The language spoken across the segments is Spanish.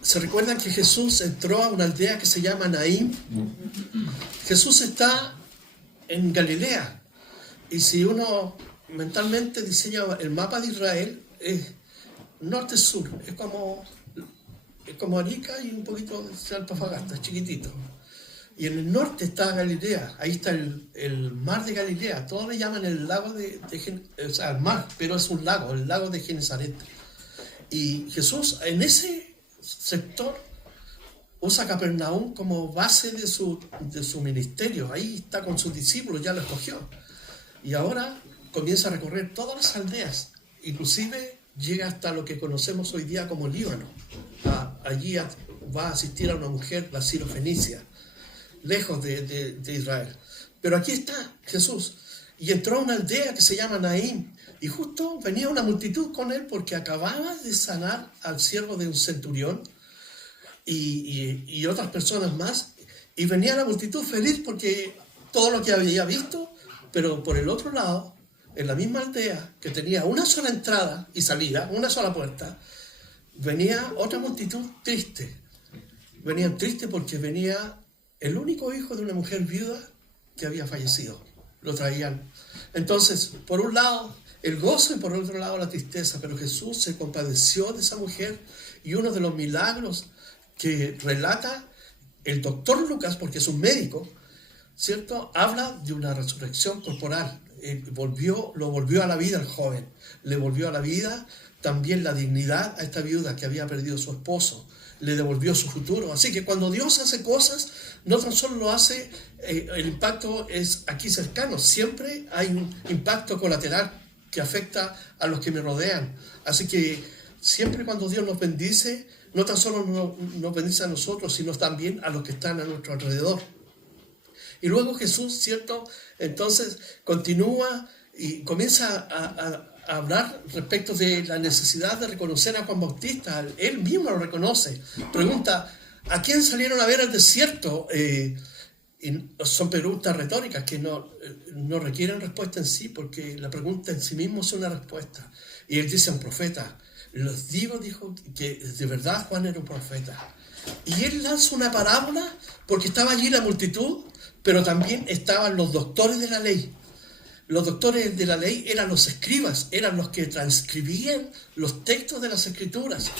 ¿Se recuerdan que Jesús entró a una aldea que se llama Naín? Jesús está en Galilea. Y si uno mentalmente diseña el mapa de Israel, es norte-sur. Es como Arica y un poquito de Antofagasta, es chiquitito. Y en el norte está Galilea. Ahí está el mar de Galilea. Todos le llaman el lago o sea, el mar, pero es un lago, el lago de Genesaret. Y Jesús en ese sector usa Capernaum como base de su ministerio. Ahí está con sus discípulos, ya lo escogió. Y ahora comienza a recorrer todas las aldeas, inclusive llega hasta lo que conocemos hoy día como Líbano. Allí va a asistir a una mujer, la sirofenicia, lejos de Israel. Pero aquí está Jesús. Y entró a una aldea que se llama Naín. Y justo venía una multitud con él porque acababa de sanar al siervo de un centurión y otras personas más. Y venía la multitud feliz porque todo lo que había visto, pero por el otro lado, en la misma aldea, que tenía una sola entrada y salida, una sola puerta, venía otra multitud triste. Venían tristes porque venía el único hijo de una mujer viuda que había fallecido. Lo traían. Entonces, por un lado, el gozo y por otro lado la tristeza, pero Jesús se compadeció de esa mujer y uno de los milagros que relata el doctor Lucas, porque es un médico, ¿cierto? Habla de una resurrección corporal. Lo volvió a la vida al joven, le volvió a la vida también la dignidad a esta viuda que había perdido a su esposo, le devolvió su futuro. Así que cuando Dios hace cosas, no tan solo lo hace, el impacto es aquí cercano, siempre hay un impacto colateral que afecta a los que me rodean. Así que siempre cuando Dios nos bendice, no tan solo nos bendice a nosotros, sino también a los que están a nuestro alrededor. Y luego Jesús, ¿cierto? Entonces continúa y comienza a hablar respecto de la necesidad de reconocer a Juan Bautista. Él mismo lo reconoce. Pregunta, ¿a quién salieron a ver al desierto? Y son preguntas retóricas que no requieren respuesta en sí, porque la pregunta en sí mismo es una respuesta. Y él dice a un profeta. Dijo que de verdad Juan era un profeta. Y él lanza una parábola porque estaba allí la multitud, pero también estaban los doctores de la ley. Los doctores de la ley eran los escribas, eran los que transcribían los textos de las escrituras.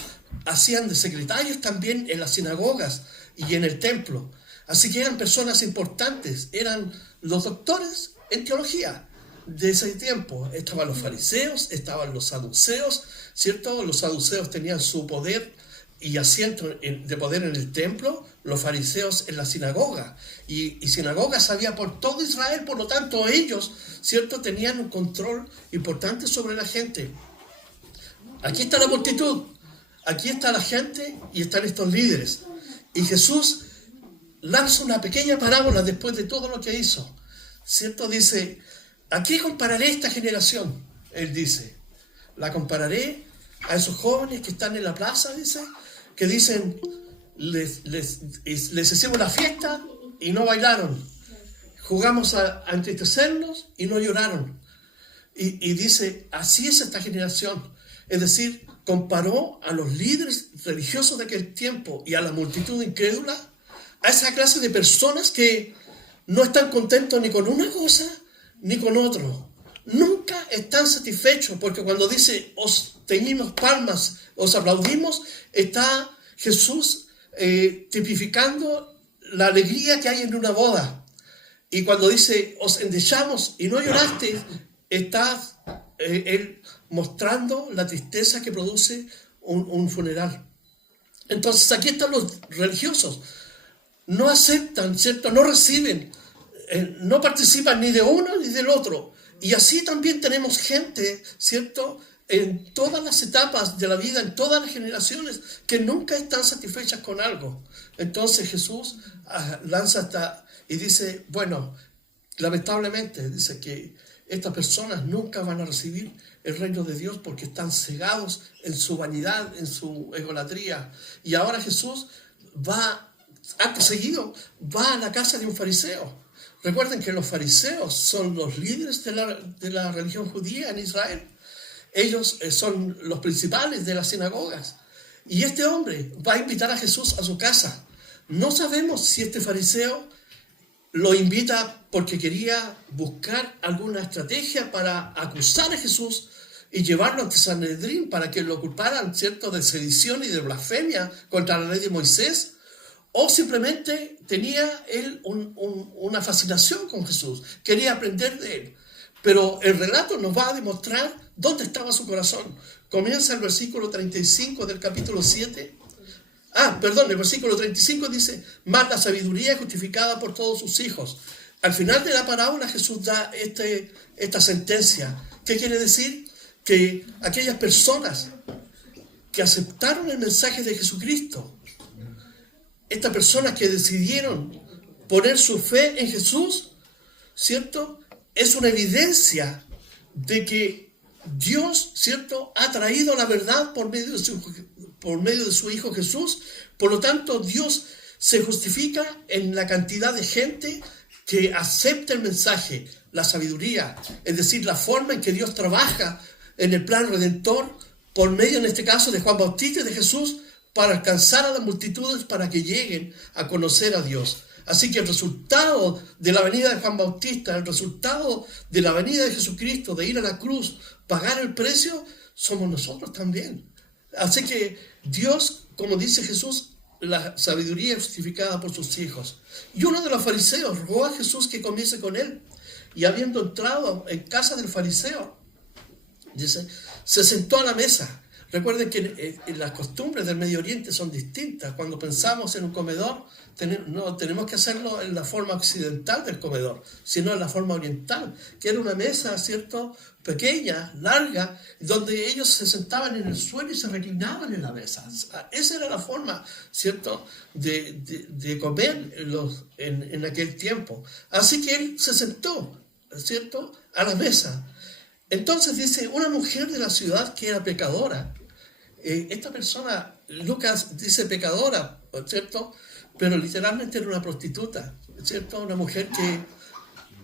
Hacían de secretarios también en las sinagogas y en el templo. Así que eran personas importantes, eran los doctores en teología de ese tiempo. Estaban los fariseos, estaban los saduceos, ¿cierto? Los saduceos tenían su poder y asiento de poder en el templo, los fariseos en la sinagoga. Y sinagogas había por todo Israel, por lo tanto ellos, ¿cierto?, tenían un control importante sobre la gente. Aquí está la multitud, aquí está la gente y están estos líderes. Y Jesús lanza una pequeña parábola después de todo lo que hizo, ¿cierto? Dice, ¿a qué compararé esta generación? Él dice, la compararé a esos jóvenes que están en la plaza, dice, que dicen, les hicimos la fiesta y no bailaron, jugamos a entristecerlos y no lloraron. Y dice, así es esta generación. Es decir, comparó a los líderes religiosos de aquel tiempo y a la multitud incrédula, a esa clase de personas que no están contentos ni con una cosa ni con otro. Nunca están satisfechos, porque cuando dice, os teñimos palmas, os aplaudimos, está Jesús tipificando la alegría que hay en una boda. Y cuando dice, os endechamos y no lloraste, está él mostrando la tristeza que produce un funeral. Entonces aquí están los religiosos. No aceptan, ¿cierto? No reciben, no participan ni de uno ni del otro. Y así también tenemos gente, ¿cierto?, en todas las etapas de la vida, en todas las generaciones, que nunca están satisfechas con algo. Entonces Jesús lanza y dice, bueno, lamentablemente, dice que estas personas nunca van a recibir el reino de Dios porque están cegados en su vanidad, en su egolatría. Y ahora Jesús acto seguido, va a la casa de un fariseo. Recuerden que los fariseos son los líderes de la religión judía en Israel. ellos son los principales de las sinagogas. Y este hombre va a invitar a Jesús a su casa. No sabemos si este fariseo lo invita porque quería buscar alguna estrategia para acusar a Jesús y llevarlo ante Sanedrín para que lo culparan, ¿cierto?, de sedición y de blasfemia contra la ley de Moisés, o simplemente tenía él una fascinación con Jesús, quería aprender de él. Pero el relato nos va a demostrar dónde estaba su corazón. Comienza el versículo 35 del capítulo 7. El versículo 35 dice: mas la sabiduría es justificada por todos sus hijos. Al final de la parábola Jesús da esta sentencia. ¿Qué quiere decir? Que aquellas personas que aceptaron el mensaje de Jesucristo, estas personas que decidieron poner su fe en Jesús, ¿cierto?, es una evidencia de que Dios, ¿cierto?, ha traído la verdad por medio de su Hijo Jesús. Por lo tanto, Dios se justifica en la cantidad de gente que acepta el mensaje, la sabiduría, es decir, la forma en que Dios trabaja en el plan redentor, por medio, en este caso, de Juan Bautista y de Jesús, para alcanzar a las multitudes para que lleguen a conocer a Dios. Así que el resultado de la venida de Juan Bautista, el resultado de la venida de Jesucristo, de ir a la cruz, pagar el precio, somos nosotros también. Así que Dios, como dice Jesús, la sabiduría es justificada por sus hijos. Y uno de los fariseos rogó a Jesús que comiese con él. Y habiendo entrado en casa del fariseo, dice, se sentó a la mesa. Recuerden que las costumbres del Medio Oriente son distintas. Cuando pensamos en un comedor, no tenemos que hacerlo en la forma occidental del comedor, sino en la forma oriental, que era una mesa, ¿cierto?, pequeña, larga, donde ellos se sentaban en el suelo y se reclinaban en la mesa. Esa era la forma, ¿cierto?, de comer en aquel tiempo. Así que él se sentó, ¿cierto?, a la mesa. Entonces dice, una mujer de la ciudad que era pecadora. Esta persona, Lucas dice pecadora, ¿cierto?, pero literalmente era una prostituta, ¿cierto?, una mujer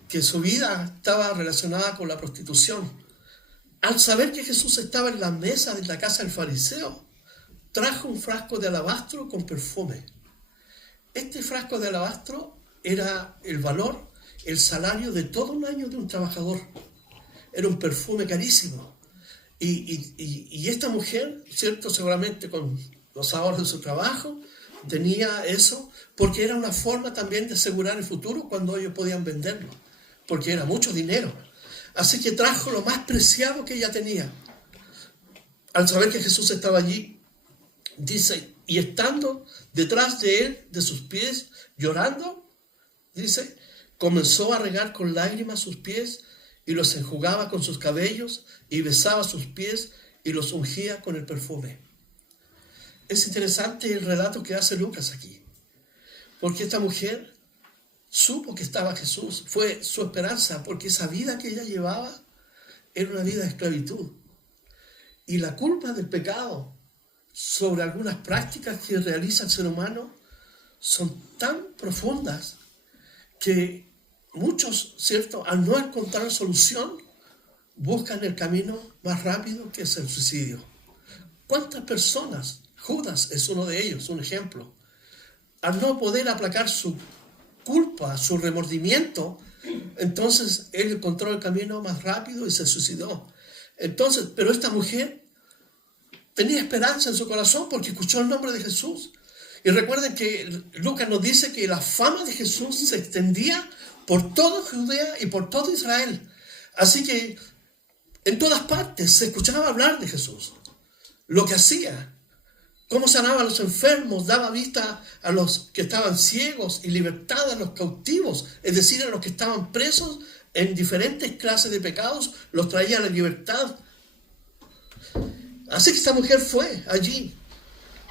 que su vida estaba relacionada con la prostitución. Al saber que Jesús estaba en la mesa de la casa del fariseo, trajo un frasco de alabastro con perfume. Este frasco de alabastro era el valor, el salario de todo un año de un trabajador. Era un perfume carísimo. Y esta mujer, ¿cierto?, seguramente con los ahorros de su trabajo, tenía eso, porque era una forma también de asegurar el futuro cuando ellos podían venderlo, porque era mucho dinero. Así que trajo lo más preciado que ella tenía. Al saber que Jesús estaba allí, dice, y estando detrás de él, de sus pies, llorando, dice, comenzó a regar con lágrimas sus pies y los enjugaba con sus cabellos y besaba sus pies y los ungía con el perfume. Es interesante el relato que hace Lucas aquí, porque esta mujer supo que estaba Jesús, fue su esperanza, porque esa vida que ella llevaba era una vida de esclavitud. Y la culpa del pecado sobre algunas prácticas que realiza el ser humano son tan profundas que muchos, ¿cierto?, al no encontrar solución, buscan el camino más rápido, que es el suicidio. ¿Cuántas personas? Judas es uno de ellos, un ejemplo. Al no poder aplacar su culpa, su remordimiento, entonces él encontró el camino más rápido y se suicidó. Entonces, pero esta mujer tenía esperanza en su corazón porque escuchó el nombre de Jesús. Y recuerden que Lucas nos dice que la fama de Jesús se extendía por toda Judea y por todo Israel. Así que en todas partes se escuchaba hablar de Jesús, lo que hacía, cómo sanaba a los enfermos, daba vista a los que estaban ciegos y libertad a los cautivos, es decir, a los que estaban presos en diferentes clases de pecados, los traía a la libertad. Así que esta mujer fue allí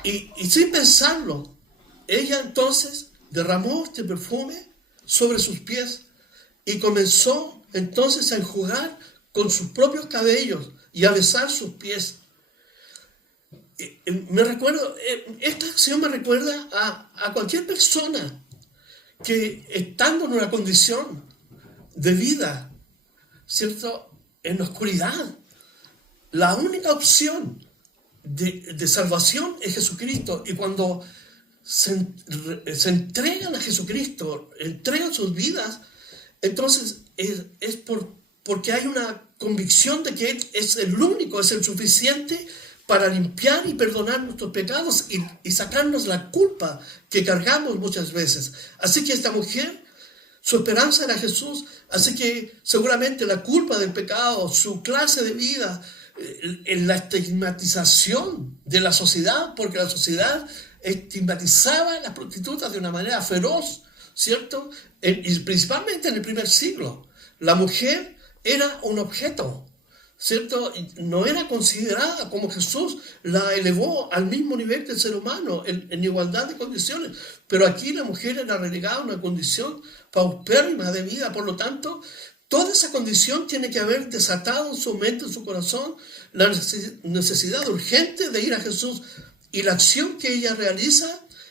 y sin pensarlo, ella entonces derramó este perfume sobre sus pies y comenzó entonces a enjugar con sus propios cabellos y a besar sus pies. Esta acción me recuerda a cualquier persona que, estando en una condición de vida, ¿cierto?, en la oscuridad, La única opción de salvación es Jesucristo. Y cuando se entregan a Jesucristo, entregan sus vidas, entonces es porque hay una convicción de que Él es el único, es el suficiente para limpiar y perdonar nuestros pecados y sacarnos la culpa que cargamos muchas veces. Así que esta mujer, su esperanza era Jesús, así que seguramente la culpa del pecado, su clase de vida, en la estigmatización de la sociedad, porque la sociedad estigmatizaba a las prostitutas de una manera feroz, ¿cierto? Y principalmente en el primer siglo. La mujer era un objeto, ¿cierto? No era considerada como Jesús la elevó al mismo nivel que el ser humano, en igualdad de condiciones. Pero aquí la mujer era relegada a una condición paupérrima de vida. Por lo tanto, toda esa condición tiene que haber desatado en su mente, en su corazón, la necesidad urgente de ir a Jesús. Y la acción que ella realiza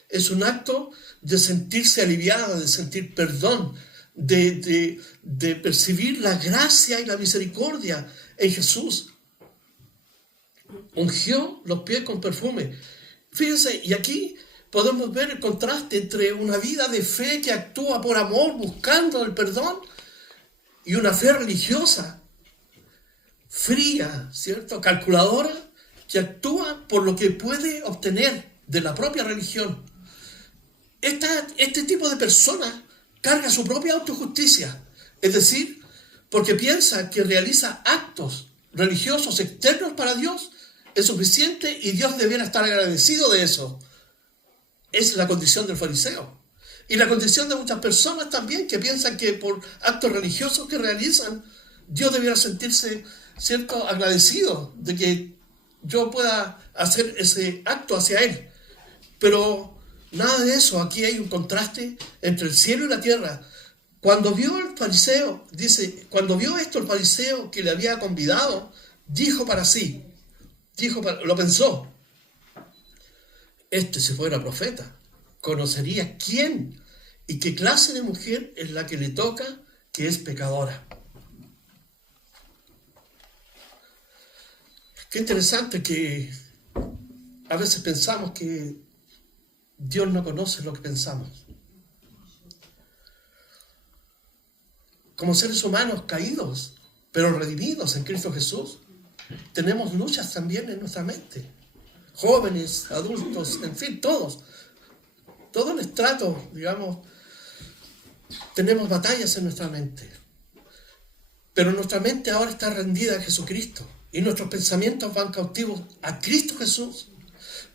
es un acto de sentirse aliviada, de sentir perdón, de percibir la gracia y la misericordia en Jesús. Ungió los pies con perfume. Fíjense, y aquí podemos ver el contraste entre una vida de fe que actúa por amor, buscando el perdón, y una fe religiosa, fría, ¿cierto? Calculadora, que actúa por lo que puede obtener de la propia religión. Este tipo de persona carga su propia autojusticia, es decir, porque piensa que realiza actos religiosos externos para Dios es suficiente y Dios debiera estar agradecido de eso. Es la condición del fariseo. Y la condición de muchas personas también que piensan que por actos religiosos que realizan, Dios debiera sentirse, ¿cierto?, agradecido de que yo pueda hacer ese acto hacia Él. Pero nada de eso. Aquí hay un contraste entre el cielo y la tierra. Cuando vio el fariseo, dice, cuando vio esto el fariseo que le había convidado, dijo para sí, lo pensó, si fuera profeta, conocería quién y qué clase de mujer es la que le toca, que es pecadora. Qué interesante que a veces pensamos que Dios no conoce lo que pensamos. Como seres humanos caídos, pero redimidos en Cristo Jesús, tenemos luchas también en nuestra mente. Jóvenes, adultos, en fin, todos. Todo el estrato, digamos, tenemos batallas en nuestra mente. Pero nuestra mente ahora está rendida a Jesucristo y nuestros pensamientos van cautivos a Cristo Jesús.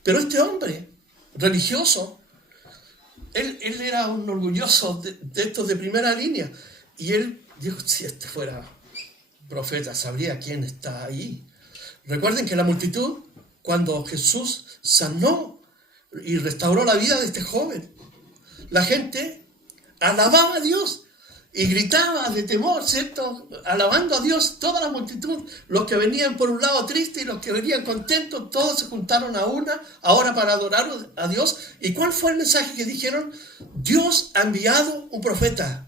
Pero este hombre religioso, él era un orgulloso de estos de primera línea. Y él dijo, si este fuera profeta, sabría quién está ahí. Recuerden que la multitud, cuando Jesús sanó y restauró la vida de este joven, la gente alababa a Dios y gritaba de temor, ¿cierto? Alabando a Dios, toda la multitud, los que venían por un lado tristes y los que venían contentos, todos se juntaron ahora para adorar a Dios. ¿Y cuál fue el mensaje que dijeron? Dios ha enviado un profeta.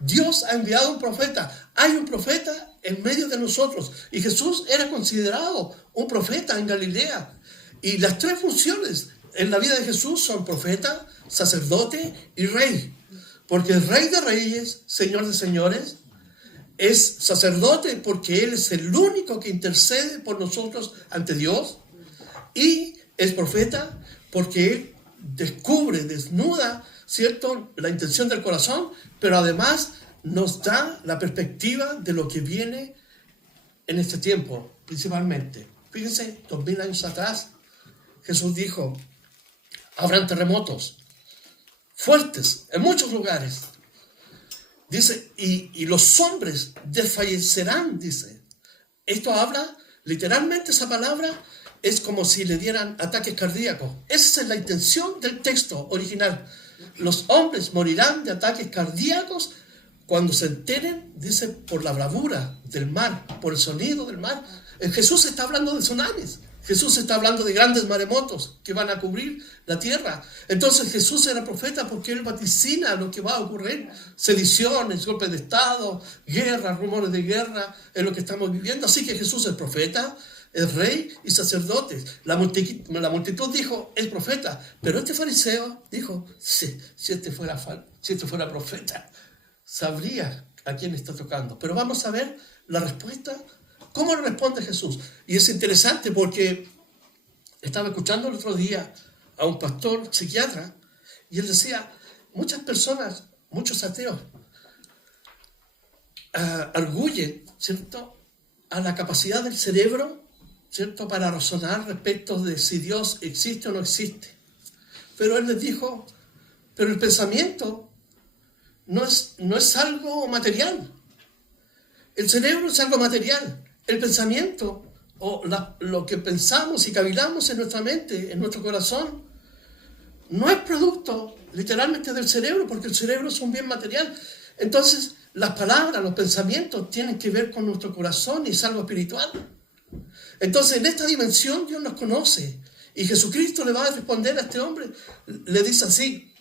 Dios ha enviado un profeta. Hay un profeta en medio de nosotros. Y Jesús era considerado un profeta en Galilea. Y las tres funciones en la vida de Jesús son profeta, sacerdote y rey. Porque el Rey de Reyes, Señor de Señores, es sacerdote porque Él es el único que intercede por nosotros ante Dios. Y es profeta porque Él descubre, desnuda, ¿cierto?, la intención del corazón, pero además nos da la perspectiva de lo que viene en este tiempo, principalmente. Fíjense, 2000 años atrás, Jesús dijo, habrán terremotos fuertes en muchos lugares. Dice, y los hombres desfallecerán, dice. Esto habla, literalmente esa palabra, es como si le dieran ataques cardíacos. Esa es la intención del texto original. Los hombres morirán de ataques cardíacos cuando se enteren, dice, por la bravura del mar, por el sonido del mar. Jesús está hablando de tsunamis. Jesús está hablando de grandes maremotos que van a cubrir la tierra. Entonces Jesús era profeta porque Él vaticina lo que va a ocurrir. Sediciones, golpes de Estado, guerra, rumores de guerra, es lo que estamos viviendo. Así que Jesús es profeta, es rey y sacerdote. La multitud dijo, es profeta. Pero este fariseo dijo, sí, si este fuera profeta, sabría a quién está tocando. Pero vamos a ver la respuesta, cómo responde Jesús. Y es interesante porque estaba escuchando el otro día a un pastor psiquiatra y él decía, muchas personas, muchos ateos, arguyen, ¿cierto?, a la capacidad del cerebro, ¿cierto?, para razonar respecto de si Dios existe o no existe. Pero él les dijo, pero el pensamiento no es algo material. El cerebro es algo material. El pensamiento, lo que pensamos y cavilamos en nuestra mente, en nuestro corazón, no es producto literalmente del cerebro, porque el cerebro es un bien material. Entonces, las palabras, los pensamientos tienen que ver con nuestro corazón y es algo espiritual. Entonces, en esta dimensión Dios nos conoce y Jesucristo le va a responder a este hombre. Le dice así.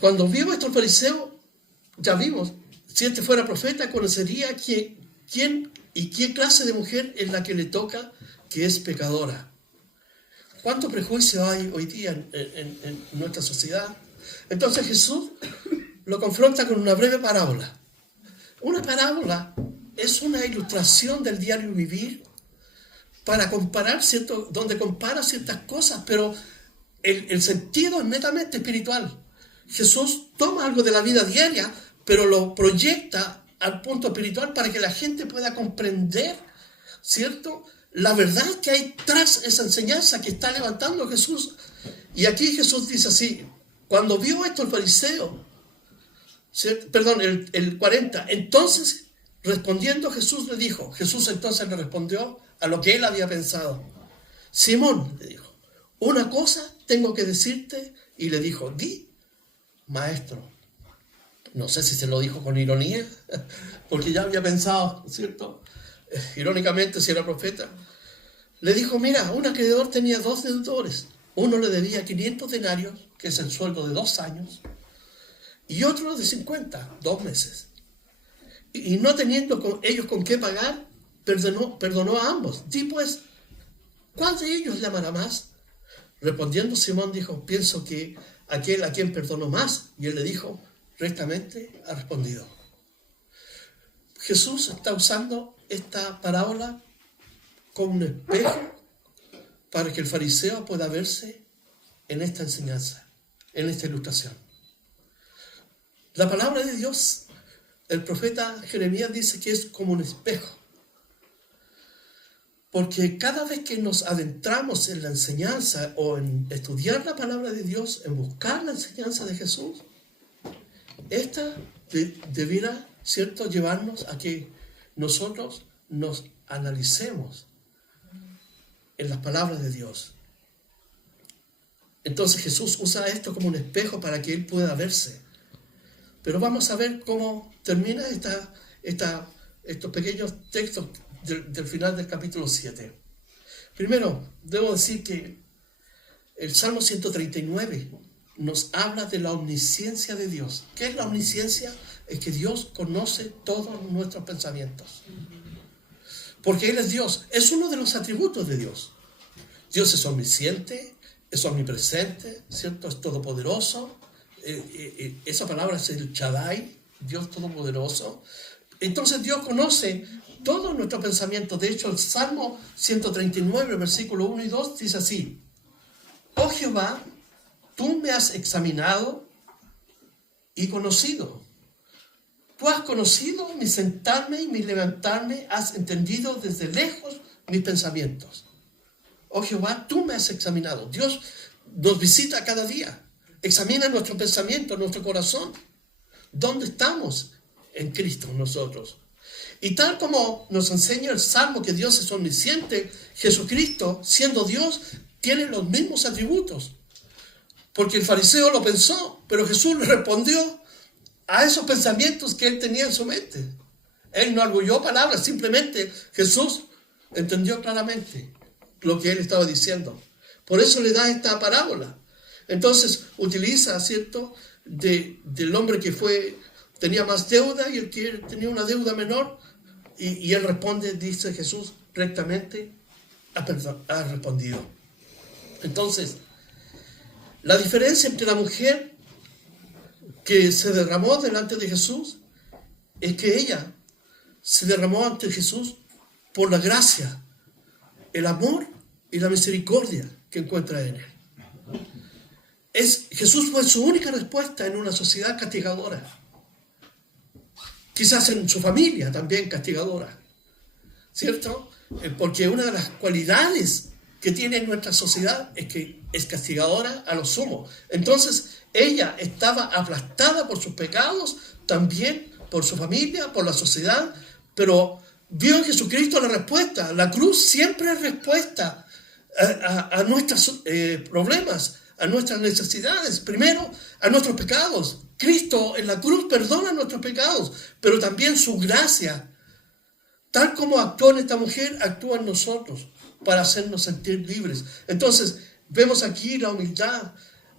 Cuando vio esto el fariseo, ya vimos, si este fuera profeta, conocería quién y qué clase de mujer es la que le toca, que es pecadora. ¿Cuánto prejuicio hay hoy día en nuestra sociedad? Entonces Jesús lo confronta con una breve parábola. Una parábola es una ilustración del diario vivir para comparar, donde compara ciertas cosas, pero el sentido es netamente espiritual. Jesús toma algo de la vida diaria, pero lo proyecta al punto espiritual para que la gente pueda comprender, ¿cierto?, la verdad que hay tras esa enseñanza que está levantando Jesús. Y aquí Jesús dice así, cuando vio esto el fariseo, el 40, entonces respondiendo Jesús entonces le respondió a lo que él había pensado. Simón, le dijo, una cosa tengo que decirte, y le dijo, di, maestro. No sé si se lo dijo con ironía, porque ya había pensado, ¿cierto?, irónicamente, si era profeta. Le dijo, mira, un acreedor tenía 2 deudores. Uno le debía 500 denarios, que es el sueldo de 2 años, y otro de 50, 2 meses. Y no teniendo ellos con qué pagar, perdonó a ambos. Di pues, ¿cuál de ellos le amará más? Respondiendo Simón dijo, pienso que aquel a quien perdonó más. Y él le dijo, rectamente ha respondido. Jesús está usando esta parábola como un espejo para que el fariseo pueda verse en esta enseñanza, en esta ilustración. La palabra de Dios, el profeta Jeremías dice que es como un espejo, porque cada vez que nos adentramos en la enseñanza o en estudiar la palabra de Dios, en buscar la enseñanza de Jesús, esta debiera, ¿cierto?, llevarnos a que nosotros nos analicemos en las palabras de Dios. Entonces Jesús usa esto como un espejo para que él pueda verse. Pero vamos a ver cómo termina estos pequeños textos del final del capítulo 7. Primero, debo decir que el Salmo 139 nos habla de la omnisciencia de Dios. ¿Qué es la omnisciencia? Es que Dios conoce todos nuestros pensamientos. Porque Él es Dios. Es uno de los atributos de Dios. Dios es omnisciente, es omnipresente, ¿cierto? Es todopoderoso. Esa palabra es el Shaddai, Dios todopoderoso. Entonces Dios conoce todos nuestros pensamientos. De hecho, el Salmo 139, versículo 1 y 2 dice así: Oh Jehová, tú me has examinado y conocido. Tú has conocido mi sentarme y mi levantarme, has entendido desde lejos mis pensamientos. Oh Jehová, tú me has examinado. Dios nos visita cada día. Examina nuestro pensamiento, nuestro corazón. ¿Dónde estamos en Cristo nosotros? Y tal como nos enseña el Salmo que Dios es omnisciente, Jesucristo, siendo Dios, tiene los mismos atributos. Porque el fariseo lo pensó, pero Jesús le respondió a esos pensamientos que él tenía en su mente. Él no arguyó palabras, simplemente Jesús entendió claramente lo que él estaba diciendo. Por eso le da esta parábola. Entonces utiliza, ¿cierto?, del hombre que tenía más deuda y el que tenía una deuda menor, Y él responde, dice Jesús, rectamente ha respondido. Entonces, la diferencia entre la mujer que se derramó delante de Jesús es que ella se derramó ante Jesús por la gracia, el amor y la misericordia que encuentra en él. Jesús fue su única respuesta en una sociedad castigadora. Quizás en su familia también castigadora, ¿cierto? Porque una de las cualidades que tiene nuestra sociedad es que es castigadora a lo sumo. Entonces, ella estaba aplastada por sus pecados, también por su familia, por la sociedad, pero vio en Jesucristo la respuesta. La cruz siempre es respuesta a nuestros problemas, a nuestras necesidades, primero a nuestros pecados. Cristo en la cruz perdona nuestros pecados, pero también su gracia, tal como actuó en esta mujer, actúa en nosotros para hacernos sentir libres. Entonces, vemos aquí la humildad,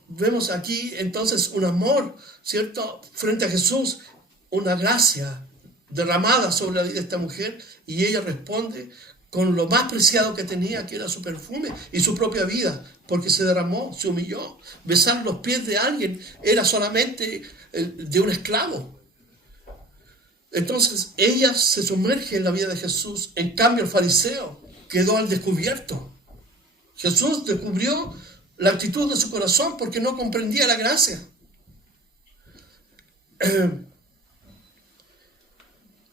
vemos aquí entonces un amor, ¿cierto? Frente a Jesús, una gracia derramada sobre la vida de esta mujer, y ella responde con lo más preciado que tenía, que era su perfume y su propia vida, porque se derramó, se humilló. Besar los pies de alguien era solamente de un esclavo. Entonces ella se sumerge en la vida de Jesús. En cambio, el fariseo quedó al descubierto. Jesús descubrió la actitud de su corazón porque no comprendía la gracia.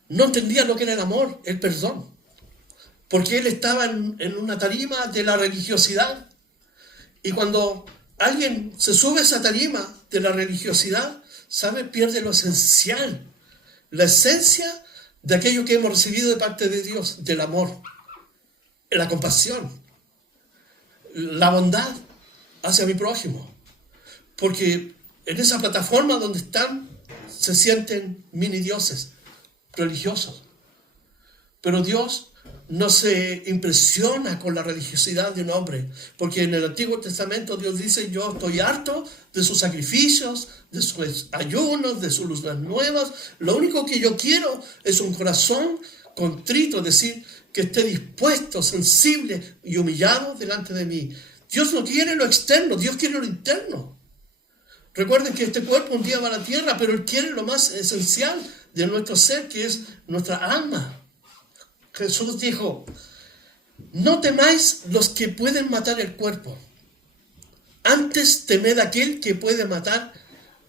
No entendía lo que era el amor, el perdón, porque él estaba en una tarima de la religiosidad. Y cuando alguien se sube a esa tarima de la religiosidad, ¿sabe? Pierde lo esencial, la esencia de aquello que hemos recibido de parte de Dios, del amor, la compasión, la bondad hacia mi prójimo. Porque en esa plataforma donde están, se sienten mini dioses religiosos. Pero Dios no se impresiona con la religiosidad de un hombre, porque en el Antiguo Testamento Dios dice: yo estoy harto de sus sacrificios, de sus ayunos, de sus lunas nuevas. Lo único que yo quiero es un corazón contrito, es decir, que esté dispuesto, sensible y humillado delante de mí. Dios no quiere lo externo, Dios quiere lo interno. Recuerden que este cuerpo un día va a la tierra, pero Él quiere lo más esencial de nuestro ser, que es nuestra alma. Jesús dijo: no temáis los que pueden matar el cuerpo, antes temed aquel que puede matar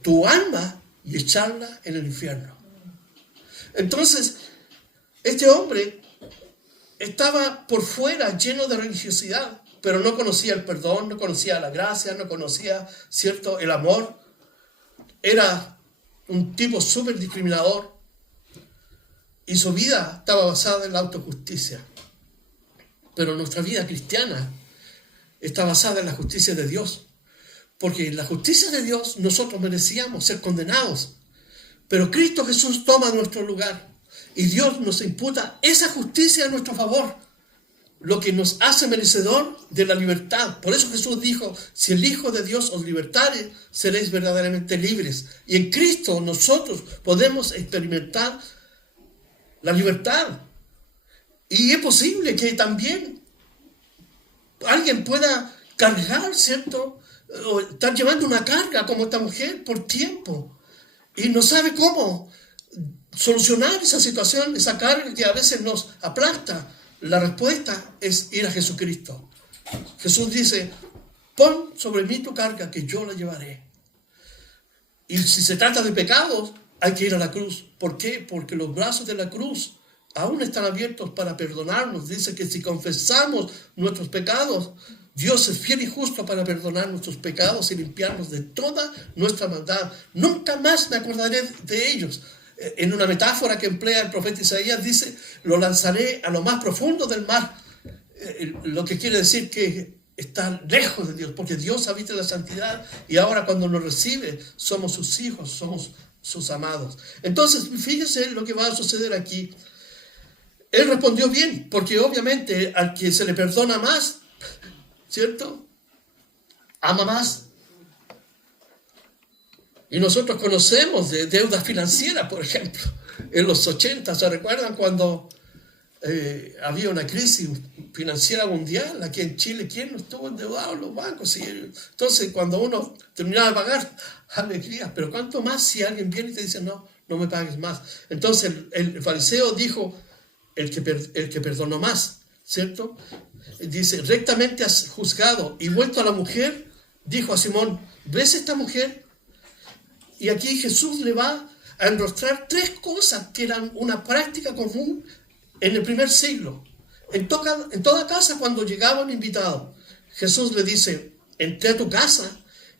tu alma y echarla en el infierno. Entonces, este hombre estaba por fuera lleno de religiosidad, pero no conocía el perdón, no conocía la gracia, no conocía, ¿cierto?, el amor. Era un tipo súper discriminador. Y su vida estaba basada en la autojusticia. Pero nuestra vida cristiana está basada en la justicia de Dios. Porque en la justicia de Dios nosotros merecíamos ser condenados. Pero Cristo Jesús toma nuestro lugar. Y Dios nos imputa esa justicia a nuestro favor. Lo que nos hace merecedor de la libertad. Por eso Jesús dijo: si el Hijo de Dios os libertare, seréis verdaderamente libres. Y en Cristo nosotros podemos experimentar la libertad. Y es posible que también alguien pueda cargar, ¿cierto?, o estar llevando una carga como esta mujer por tiempo y no sabe cómo solucionar esa situación, esa carga que a veces nos aplasta. La respuesta es ir a Jesucristo. Jesús dice: pon sobre mí tu carga, que yo la llevaré. Y si se trata de pecados, hay que ir a la cruz. ¿Por qué? Porque los brazos de la cruz aún están abiertos para perdonarnos. Dice que si confesamos nuestros pecados, Dios es fiel y justo para perdonar nuestros pecados y limpiarnos de toda nuestra maldad. Nunca más me acordaré de ellos. En una metáfora que emplea el profeta Isaías, dice: lo lanzaré a lo más profundo del mar. Lo que quiere decir que está lejos de Dios, porque Dios habita en la santidad, y ahora cuando nos recibe somos sus hijos, somos sus amados. Entonces, fíjese lo que va a suceder aquí. Él respondió bien, porque obviamente al que se le perdona más, ¿cierto?, ama más. Y nosotros conocemos de deudas financieras, por ejemplo, en los 80, ¿se recuerdan cuando había una crisis financiera mundial. Aquí en Chile, ¿quién no estuvo endeudado en los bancos? Entonces, cuando uno terminaba de pagar, alegría. Pero ¿cuánto más si alguien viene y te dice, no, no me pagues más? Entonces, el fariseo dijo, el que perdonó más, ¿cierto? Dice, rectamente has juzgado. Y vuelto a la mujer, dijo a Simón, ¿ves esta mujer? Y aquí Jesús le va a enrostrar 3 cosas que eran una práctica común en el primer siglo. En toda casa, cuando llegaba un invitado, Jesús le dice, entré a tu casa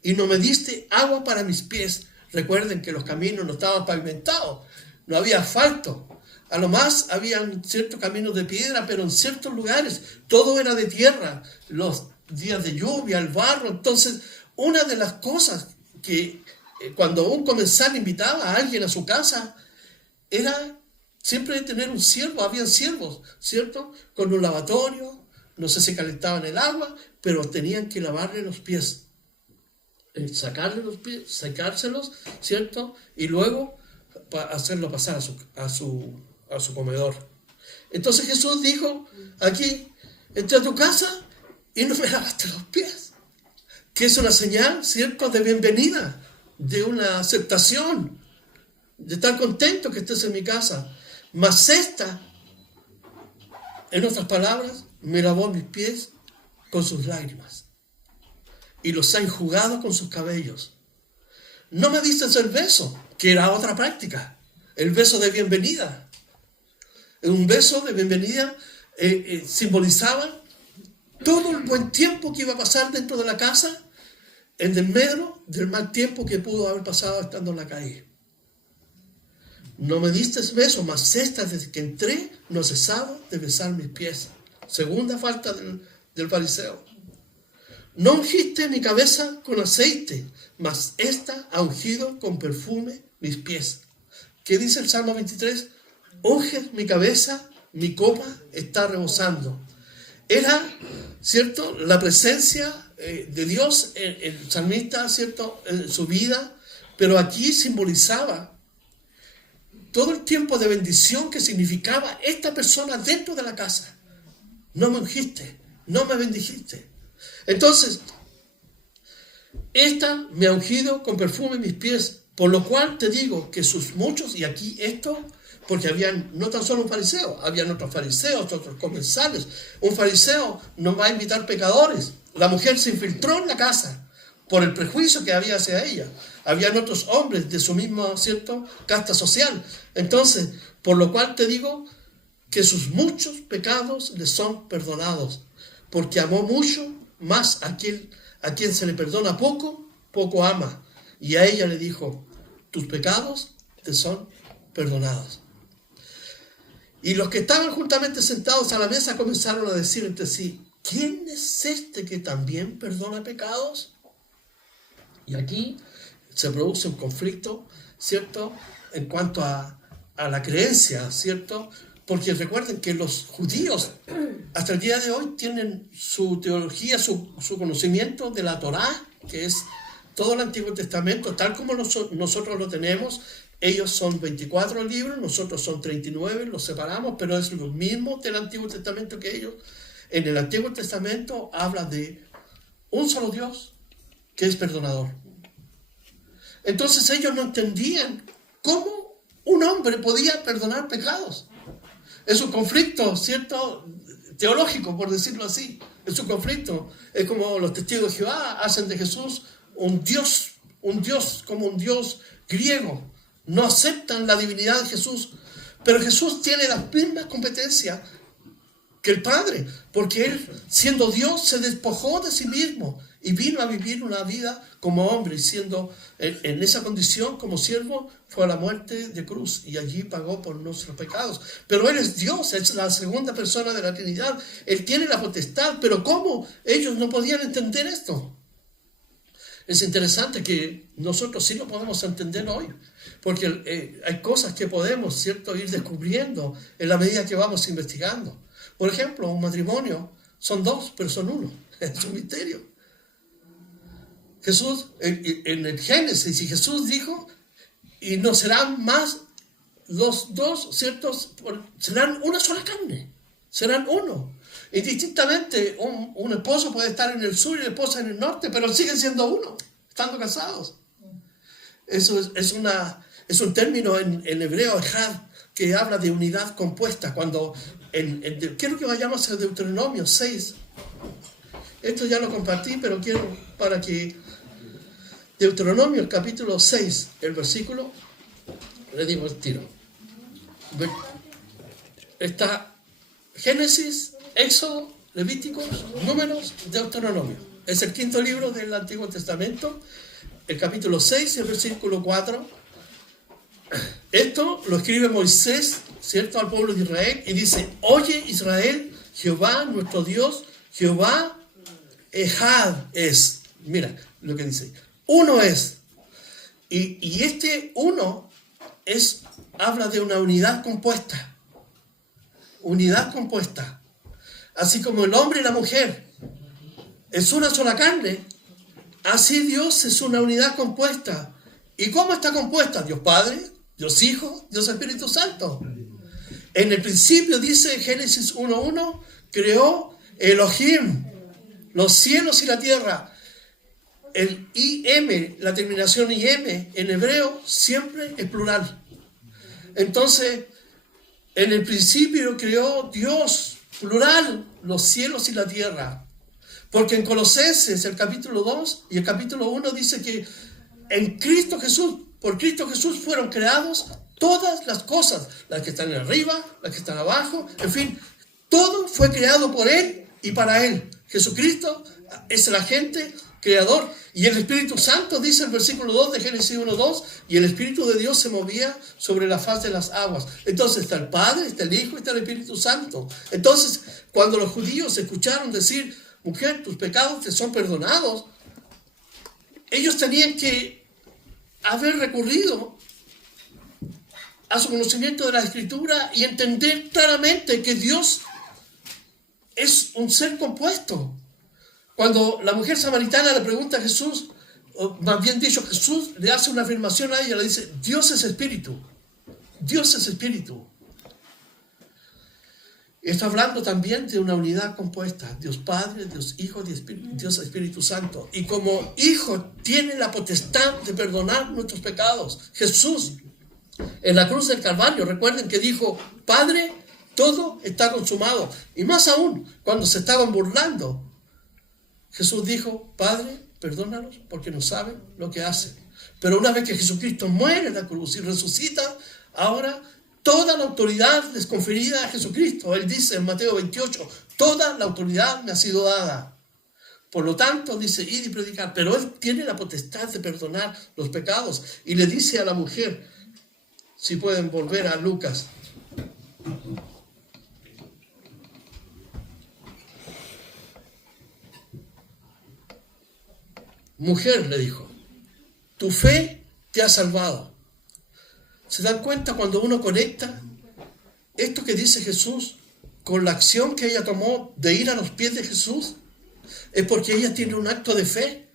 y no me diste agua para mis pies. Recuerden que los caminos no estaban pavimentados, no había asfalto. A lo más habían ciertos caminos de piedra, pero en ciertos lugares todo era de tierra. Los días de lluvia, el barro. Entonces, una de las cosas que cuando un comensal invitaba a alguien a su casa era siempre tener un siervo. Habían siervos, ¿cierto? Con un lavatorio, no sé si calentaban el agua, pero tenían que lavarle los pies, sacarle los pies, secárselos, ¿cierto? Y luego hacerlo pasar a su comedor. Entonces Jesús dijo aquí, entré a tu casa y no me lavaste los pies, que es una señal, ¿cierto?, de bienvenida, de una aceptación, de estar contento que estés en mi casa. Mas esta, en otras palabras, me lavó mis pies con sus lágrimas y los ha enjugado con sus cabellos. No me diste el beso, que era otra práctica, el beso de bienvenida. Un beso de bienvenida simbolizaba todo el buen tiempo que iba a pasar dentro de la casa, en el medio del mal tiempo que pudo haber pasado estando en la calle. No me diste beso, mas esta desde que entré no cesaba de besar mis pies. Segunda falta del fariseo. No ungiste mi cabeza con aceite, mas esta ha ungido con perfume mis pies. ¿Qué dice el Salmo 23? Unge mi cabeza, mi copa está rebosando. Era, ¿cierto?, la presencia de Dios en el salmista, ¿cierto?, en su vida, pero aquí simbolizaba todo el tiempo de bendición que significaba esta persona dentro de la casa. No me ungiste, no me bendijiste. Entonces, esta me ha ungido con perfume mis pies, por lo cual te digo que sus muchos, y aquí esto, porque habían no tan solo un fariseo, habían otros fariseos, otros comensales. Un fariseo no va a invitar pecadores. La mujer se infiltró en la casa por el prejuicio que había hacia ella. Habían otros hombres de su misma, ¿cierto?, casta social. Entonces, por lo cual te digo que sus muchos pecados le son perdonados, porque amó mucho, más a quien se le perdona poco, poco ama. Y a ella le dijo, tus pecados te son perdonados. Y los que estaban juntamente sentados a la mesa comenzaron a decir entre sí, ¿quién es este que también perdona pecados? Y aquí se produce un conflicto, ¿cierto?, en cuanto a la creencia, ¿cierto? Porque recuerden que los judíos hasta el día de hoy tienen su teología, su conocimiento de la Torá, que es todo el Antiguo Testamento, tal como nosotros lo tenemos. Ellos son 24 libros, nosotros son 39, los separamos, pero es lo mismo del Antiguo Testamento que ellos. En el Antiguo Testamento habla de un solo Dios que es perdonador. Entonces ellos no entendían cómo un hombre podía perdonar pecados. Es un conflicto, ¿cierto?, teológico, por decirlo así. Es un conflicto. Es como los testigos de Jehová hacen de Jesús un Dios como un Dios griego. No aceptan la divinidad de Jesús. Pero Jesús tiene las mismas competencias que el Padre, porque Él, siendo Dios, se despojó de sí mismo y vino a vivir una vida como hombre, y siendo en esa condición como siervo, fue a la muerte de cruz y allí pagó por nuestros pecados. Pero Él es Dios, es la segunda persona de la Trinidad. Él tiene la potestad, pero ¿cómo ellos no podían entender esto? Es interesante que nosotros sí lo podemos entender hoy, porque hay cosas que podemos, ¿cierto?, ir descubriendo en la medida que vamos investigando. Por ejemplo, un matrimonio son dos, pero son uno. Es un misterio. Jesús, en el Génesis, y Jesús dijo, y no serán más los dos, ¿cierto? Serán una sola carne, serán uno. Indistintamente, un esposo puede estar en el sur y la esposa en el norte, pero siguen siendo uno, estando casados. Eso es un término en hebreo, echad, que habla de unidad compuesta. Cuando quiero que vayamos a Deuteronomio 6. Esto ya lo compartí, pero quiero para que Deuteronomio, el capítulo 6, el versículo, le digo el tiro. Está Génesis, Éxodo, Levíticos, Números, Deuteronomio. Es el quinto libro del Antiguo Testamento, el capítulo 6, el versículo 4. Esto lo escribe Moisés, ¿cierto?, al pueblo de Israel, y dice: oye Israel, Jehová nuestro Dios, Jehová Echad es. Mira lo que dice: uno es. Y este uno habla de una unidad compuesta. Unidad compuesta. Así como el hombre y la mujer es una sola carne, así Dios es una unidad compuesta. ¿Y cómo está compuesta? Dios Padre, Dios Hijo, Dios Espíritu Santo. En el principio dice Génesis 1:1, creó Elohim los cielos y la tierra. El IM, la terminación IM en hebreo siempre es plural. Entonces, en el principio creó Dios, plural, los cielos y la tierra. Porque en Colosenses, el capítulo 2 y el capítulo 1 dice que en Cristo Jesús, por Cristo Jesús fueron creados todas las cosas, las que están arriba, las que están abajo, en fin, todo fue creado por Él y para Él. Jesucristo es el agente creador. Y el Espíritu Santo, dice el versículo 2 de Génesis 1:2, y el Espíritu de Dios se movía sobre la faz de las aguas. Entonces está el Padre, está el Hijo, está el Espíritu Santo. Entonces, cuando los judíos escucharon decir: mujer, tus pecados te son perdonados, ellos tenían que haber recurrido a su conocimiento de la Escritura y entender claramente que Dios es un ser compuesto. Cuando la mujer samaritana le pregunta a Jesús, o más bien dicho, Jesús le hace una afirmación a ella, le dice: Dios es espíritu. Dios es espíritu. Está hablando también de una unidad compuesta: Dios Padre, Dios Hijo, Dios Espíritu Santo. Y como Hijo tiene la potestad de perdonar nuestros pecados. Jesús, en la cruz del Calvario, recuerden que dijo: Padre, todo está consumado. Y más aún, cuando se estaban burlando, Jesús dijo: Padre, perdónalos porque no saben lo que hacen. Pero una vez que Jesucristo muere en la cruz y resucita, ahora toda la autoridad es conferida a Jesucristo. Él dice en Mateo 28, toda la autoridad me ha sido dada. Por lo tanto, dice, id y predicar. Pero Él tiene la potestad de perdonar los pecados. Y le dice a la mujer, si pueden volver a Lucas. Mujer, le dijo, tu fe te ha salvado. ¿Se dan cuenta cuando uno conecta esto que dice Jesús con la acción que ella tomó de ir a los pies de Jesús? Es porque ella tiene un acto de fe.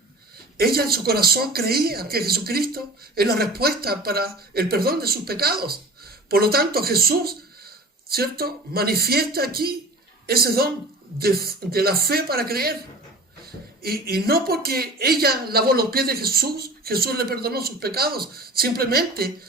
Ella en su corazón creía que Jesucristo es la respuesta para el perdón de sus pecados. Por lo tanto, Jesús, ¿cierto?, manifiesta aquí ese don de la fe para creer. Y no porque ella lavó los pies de Jesús, Jesús le perdonó sus pecados. Simplemente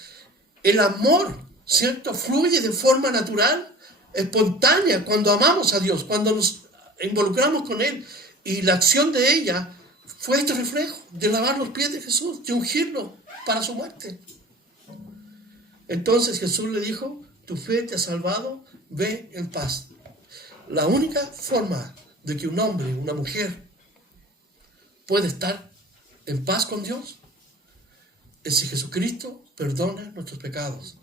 el amor, ¿cierto?, fluye de forma natural, espontánea, cuando amamos a Dios, cuando nos involucramos con Él. Y la acción de ella fue este reflejo de lavar los pies de Jesús, de ungirlo para su muerte. Entonces Jesús le dijo, tu fe te ha salvado, ve en paz. La única forma de que un hombre, una mujer, puede estar en paz con Dios es si Jesucristo perdona nuestros pecados.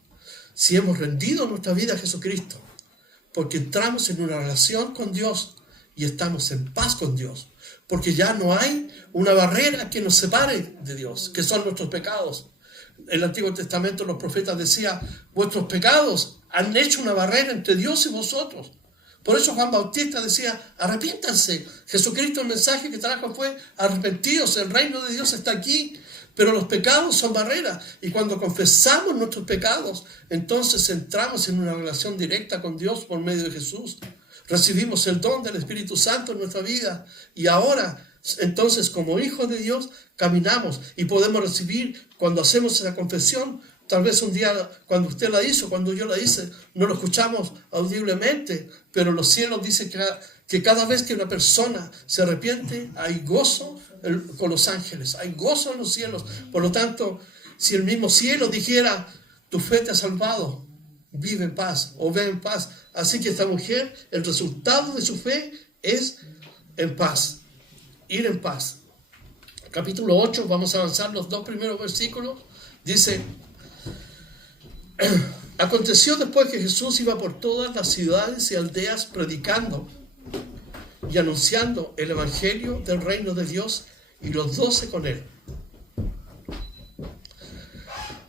Si hemos rendido nuestra vida a Jesucristo, porque entramos en una relación con Dios y estamos en paz con Dios, porque ya no hay una barrera que nos separe de Dios, que son nuestros pecados. En el Antiguo Testamento los profetas decían, vuestros pecados han hecho una barrera entre Dios y vosotros. Por eso Juan Bautista decía, arrepiéntanse. Jesucristo, el mensaje que trajo fue, arrepentidos, el reino de Dios está aquí. Pero los pecados son barreras. Y cuando confesamos nuestros pecados, entonces entramos en una relación directa con Dios por medio de Jesús. Recibimos el don del Espíritu Santo en nuestra vida. Y ahora, entonces, como hijos de Dios, caminamos y podemos recibir cuando hacemos esa confesión. Tal vez un día, cuando usted la hizo, cuando yo la hice, no lo escuchamos audiblemente, pero los cielos dicen que cada vez que una persona se arrepiente, hay gozo con los ángeles, hay gozo en los cielos. Por lo tanto, si el mismo cielo dijera, tu fe te ha salvado, vive en paz o ve en paz. Así que esta mujer, el resultado de su fe es en paz, ir en paz. Capítulo 8, vamos a avanzar los 2 primeros versículos. Dice: aconteció después que Jesús iba por todas las ciudades y aldeas predicando y anunciando el evangelio del reino de Dios, y los 12 con él.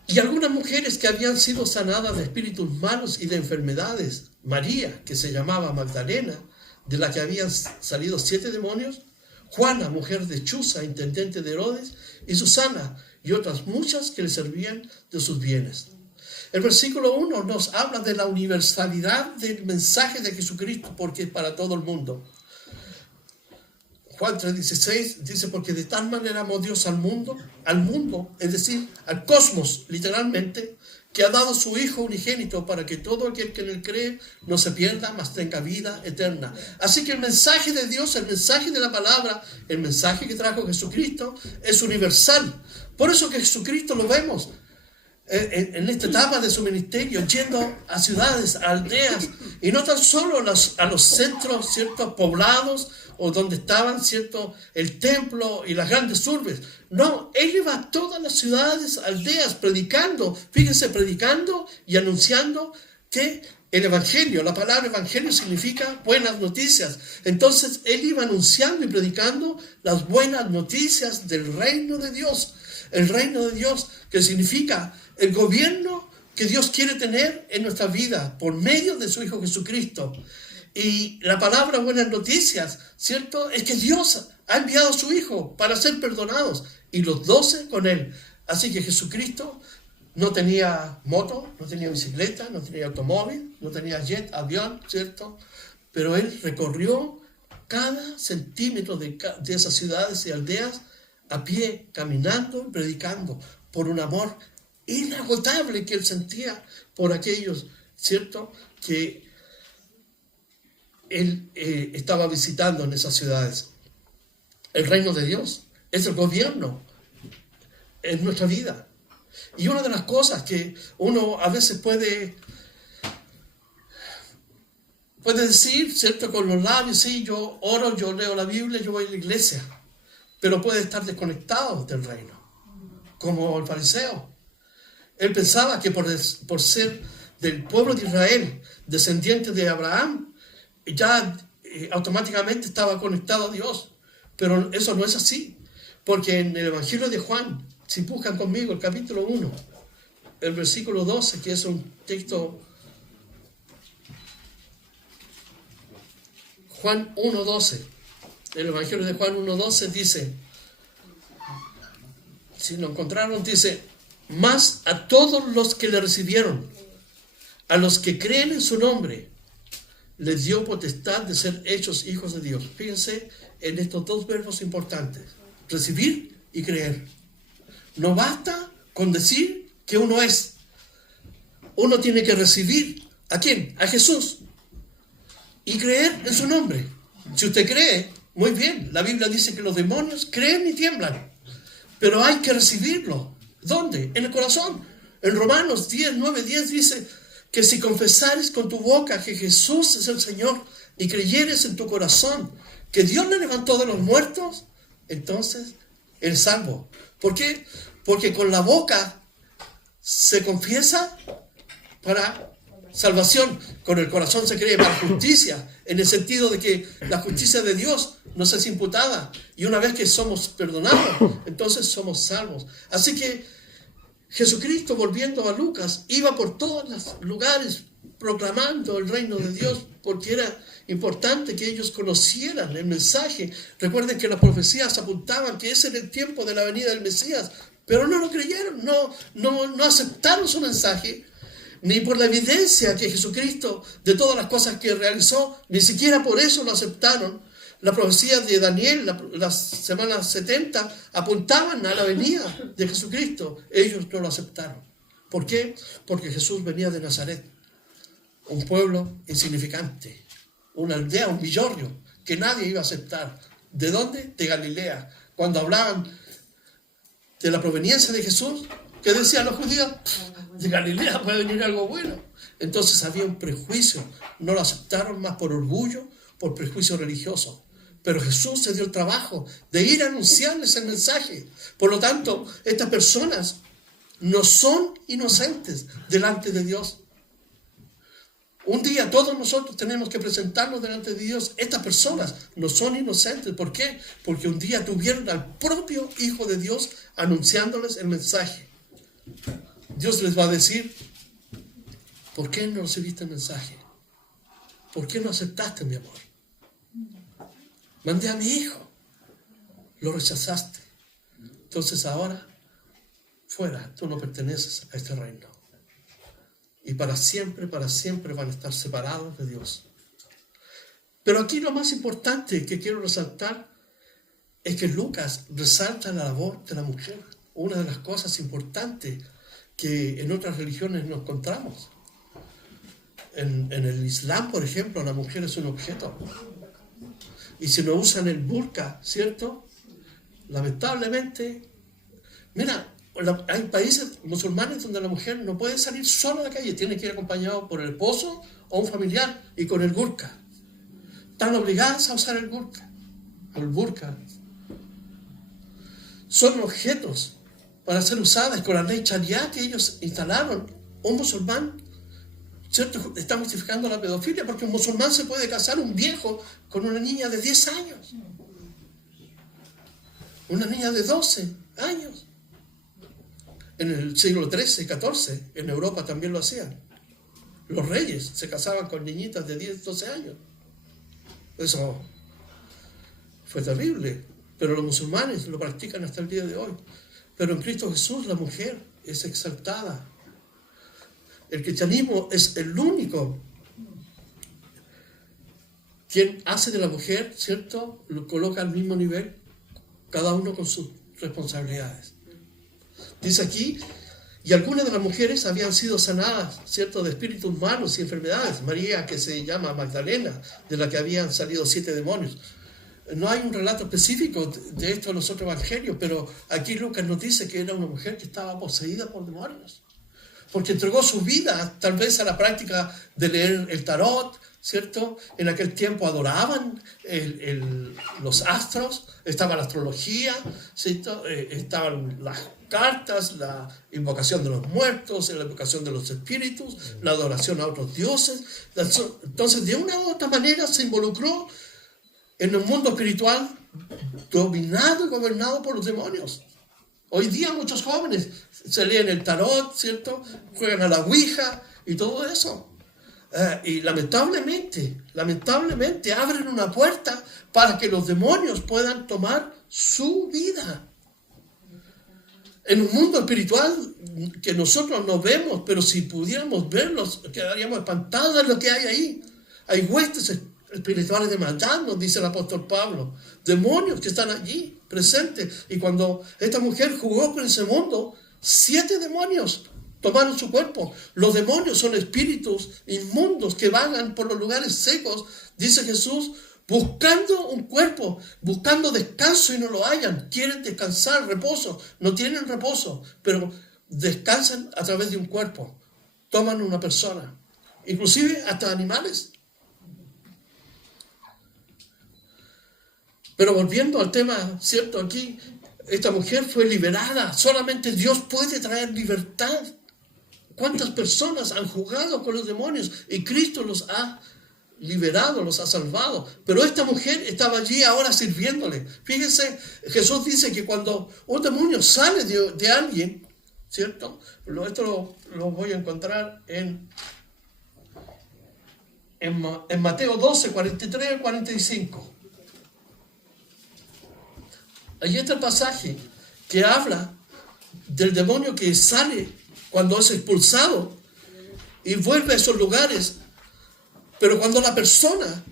Y algunas mujeres que habían sido sanadas de espíritus malos y de enfermedades, María, que se llamaba Magdalena, de la que habían salido 7 demonios, Juana, mujer de Chuza, intendente de Herodes, y Susana, y otras muchas que le servían de sus bienes. El versículo 1 nos habla de la universalidad del mensaje de Jesucristo, porque es para todo el mundo. Juan 3:16 dice: porque de tal manera amó Dios al mundo, es decir, al cosmos, literalmente, que ha dado su Hijo unigénito para que todo aquel que en él cree no se pierda, mas tenga vida eterna. Así que el mensaje de Dios, el mensaje de la palabra, el mensaje que trajo Jesucristo es universal. Por eso que Jesucristo lo vemos en esta etapa de su ministerio, yendo a ciudades, a aldeas, y no tan solo a los centros, ciertos poblados, o donde estaban, cierto, el templo y las grandes urbes. No, él iba a todas las ciudades, aldeas, predicando, fíjense, predicando y anunciando que el evangelio, la palabra evangelio significa buenas noticias. Entonces él iba anunciando y predicando las buenas noticias del reino de Dios. El reino de Dios, que significa el gobierno que Dios quiere tener en nuestra vida por medio de su Hijo Jesucristo. Y la palabra buenas noticias, ¿cierto?, es que Dios ha enviado a su Hijo para ser perdonados, y los 12 con él. Así que Jesucristo no tenía moto, no tenía bicicleta, no tenía automóvil, no tenía jet, avión, ¿cierto? Pero él recorrió cada centímetro de esas ciudades y aldeas a pie, caminando y predicando, por un amor inagotable que él sentía por aquellos, ¿cierto?, que él estaba visitando en esas ciudades. El reino de Dios es el gobierno en nuestra vida. Y una de las cosas que uno a veces puede decir, ¿cierto?, con los labios: sí, yo oro, yo leo la Biblia, yo voy a la iglesia, pero puede estar desconectado del reino, como el fariseo. Él pensaba que por ser del pueblo de Israel, descendiente de Abraham, ya automáticamente estaba conectado a Dios. Pero eso no es así, porque en el Evangelio de Juan, si buscan conmigo el capítulo 1, el versículo 12, que es un texto, Juan 1:12, el Evangelio de Juan 1:12 dice, si lo encontraron, dice: mas a todos los que le recibieron, a los que creen en su nombre, les dio potestad de ser hechos hijos de Dios. Fíjense en estos 2 verbos importantes: recibir y creer. No basta con decir que uno es. Uno tiene que recibir. ¿A quién? A Jesús. Y creer en su nombre. Si usted cree, muy bien. La Biblia dice que los demonios creen y tiemblan. Pero hay que recibirlo. ¿Dónde? En el corazón. En Romanos 10:9-10 dice que si confesares con tu boca que Jesús es el Señor y creyeres en tu corazón que Dios le levantó de los muertos, entonces eres salvo. ¿Por qué? Porque con la boca se confiesa para salvación, con el corazón se cree para justicia, en el sentido de que la justicia de Dios nos es imputada, y una vez que somos perdonados, entonces somos salvos. Así que Jesucristo, volviendo a Lucas, iba por todos los lugares proclamando el reino de Dios, porque era importante que ellos conocieran el mensaje. Recuerden que las profecías apuntaban que ese era el tiempo de la venida del Mesías, Pero no lo creyeron, no aceptaron su mensaje, ni por la evidencia que Jesucristo, de todas las cosas que realizó, ni siquiera por eso lo aceptaron. Las profecías de Daniel, las semanas 70, apuntaban a la venida de Jesucristo. Ellos no lo aceptaron. ¿Por qué? Porque Jesús venía de Nazaret, un pueblo insignificante, una aldea, un villorrio, que nadie iba a aceptar. ¿De dónde? De Galilea. Cuando hablaban de la proveniencia de Jesús, ¿qué decían los judíos? De Galilea puede venir algo bueno. Entonces había un prejuicio. No lo aceptaron más por orgullo, por prejuicio religioso. Pero Jesús se dio el trabajo de ir a anunciarles el mensaje. Por lo tanto, estas personas no son inocentes delante de Dios. Un día todos nosotros tenemos que presentarnos delante de Dios. Estas personas no son inocentes. ¿Por qué? Porque un día tuvieron al propio Hijo de Dios anunciándoles el mensaje. Dios les va a decir, ¿por qué no recibiste el mensaje? ¿Por qué no aceptaste, mi amor? Mandé a mi hijo, lo rechazaste. Entonces ahora, fuera, tú no perteneces a este reino. Y para siempre van a estar separados de Dios. Pero aquí lo más importante que quiero resaltar es que Lucas resalta la labor de la mujer. Una de las cosas importantes que en otras religiones no encontramos. En el Islam, por ejemplo, la mujer es un objeto. Y si no usan el burka, ¿cierto? Lamentablemente, mira, hay países musulmanes donde la mujer no puede salir sola a la calle, tiene que ir acompañado por el esposo o un familiar y con el burka. Están obligadas a usar el burka. Son objetos para ser usadas con la ley Sharia que ellos instalaron. Un musulmán, ¿cierto?, está justificando la pedofilia porque un musulmán se puede casar, un viejo, con una niña de 10 años. Una niña de 12 años. En el siglo XIII, XIV, en Europa también lo hacían. Los reyes se casaban con niñitas de 10, 12 años. Eso fue terrible, pero los musulmanes lo practican hasta el día de hoy. Pero en Cristo Jesús la mujer es exaltada. El cristianismo es el único quien hace de la mujer, ¿cierto?, lo coloca al mismo nivel, cada uno con sus responsabilidades. Dice aquí, y algunas de las mujeres habían sido sanadas, ¿cierto?, de espíritus malos y enfermedades. María, que se llama Magdalena, de la que habían salido 7 demonios. No hay un relato específico de esto en los otros evangelios, pero aquí Lucas nos dice que era una mujer que estaba poseída por demonios, porque entregó su vida tal vez a la práctica de leer el tarot, ¿cierto? En aquel tiempo adoraban los astros, estaba la astrología, ¿cierto? Estaban las cartas, la invocación de los muertos, la invocación de los espíritus, la adoración a otros dioses. Entonces, de una u otra manera se involucró en un mundo espiritual dominado y gobernado por los demonios. Hoy día muchos jóvenes se leen el tarot, ¿cierto? Juegan a la ouija y todo eso. Y lamentablemente abren una puerta para que los demonios puedan tomar su vida. En un mundo espiritual que nosotros no vemos, pero si pudiéramos verlos, quedaríamos espantados de lo que hay ahí. Hay huestes espirituales de maldad, nos dice el apóstol Pablo. Demonios que están allí presentes. Y cuando esta mujer jugó con ese mundo, 7 demonios tomaron su cuerpo. Los demonios son espíritus inmundos que vagan por los lugares secos, dice Jesús, buscando un cuerpo, buscando descanso y no lo hallan. Quieren descansar, reposo. No tienen reposo, pero descansan a través de un cuerpo. Toman una persona, inclusive hasta animales. Pero volviendo al tema, ¿cierto? Aquí, esta mujer fue liberada. Solamente Dios puede traer libertad. ¿Cuántas personas han jugado con los demonios y Cristo los ha liberado, los ha salvado? Pero esta mujer estaba allí ahora sirviéndole. Fíjense, Jesús dice que cuando un demonio sale de alguien, ¿cierto? Esto lo voy a encontrar en Mateo 12, 43 al 45. Allí está el pasaje que habla del demonio que sale cuando es expulsado y vuelve a esos lugares. Pero cuando la persona